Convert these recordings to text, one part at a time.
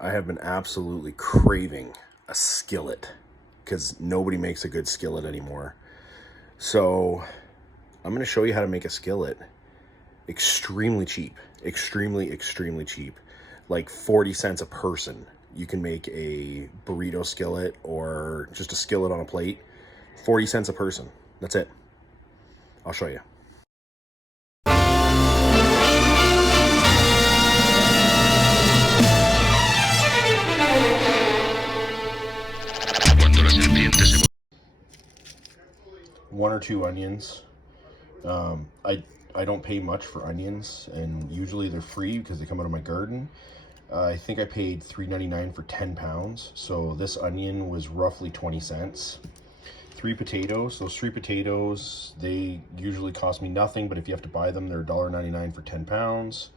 I have been absolutely craving a skillet because nobody makes a good skillet anymore. So I'm going to show you how to make a skillet. Extremely cheap. Extremely cheap. Like 40 cents a person. You can make a burrito skillet or just a skillet on a plate. 40 cents a person. That's it. I'll show you. One or two onions. I don't pay much for onions, and usually they're free because they come out of my garden. I think I paid $3.99 for 10 pounds, so this onion was roughly 20 cents. 3 potatoes. Those 3 potatoes, they usually cost me nothing, but if you have to buy them, they're $1.99 for 10 pounds.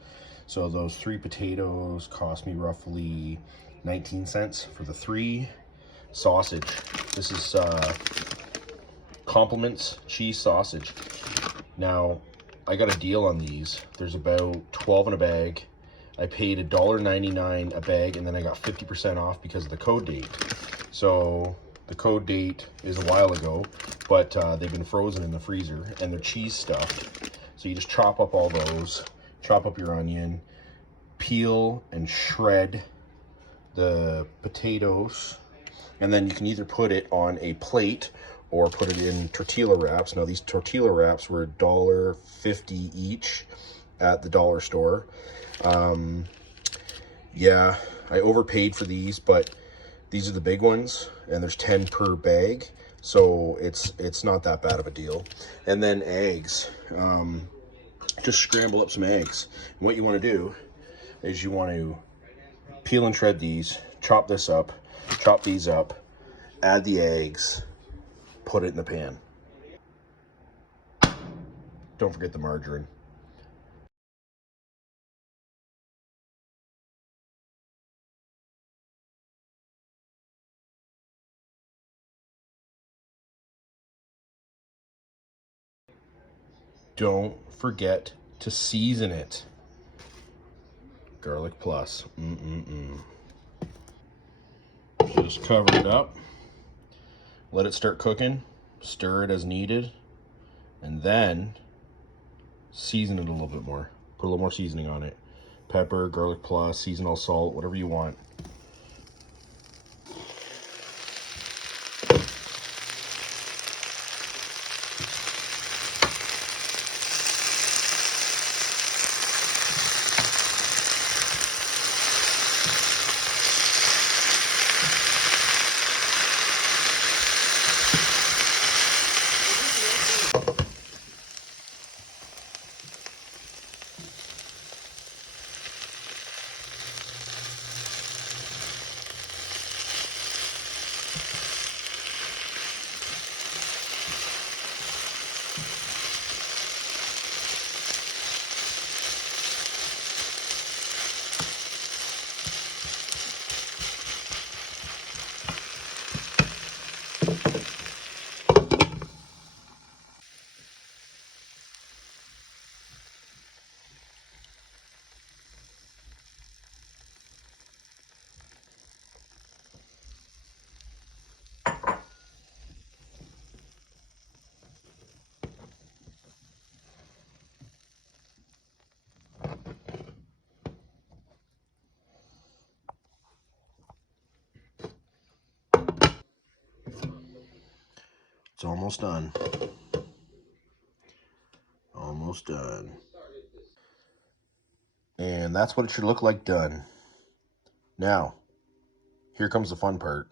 So those 3 potatoes cost me roughly 19 cents for the 3. Sausage. This is Compliments cheese sausage. Now, I got a deal on these. There's about 12 in a bag. I paid $1.99 a bag, and then I got 50% off because of the code date. So the code date is a while ago, but they've been frozen in the freezer, and they're cheese stuffed. So you just chop up all those, chop up your onion, peel and shred the potatoes, and then you can either put it on a plate or put it in tortilla wraps. Now these tortilla wraps were $1.50 each at the dollar store. Yeah, I overpaid for these, but these are the big ones, and there's 10 per bag, so it's not that bad of a deal. And then eggs. Just scramble up some eggs. And what you want to do is you want to peel and shred these, chop this up, chop these up, add the eggs, put it in the pan. Don't forget the margarine. Don't forget to season it. Garlic plus. Just cover it up. Let it start cooking. Stir it as needed. And then season it a little bit more. Put a little more seasoning on it. Pepper, garlic plus, seasonal salt, whatever you want. It's almost done. Almost done. And that's what it should look like done. Now, here comes the fun part.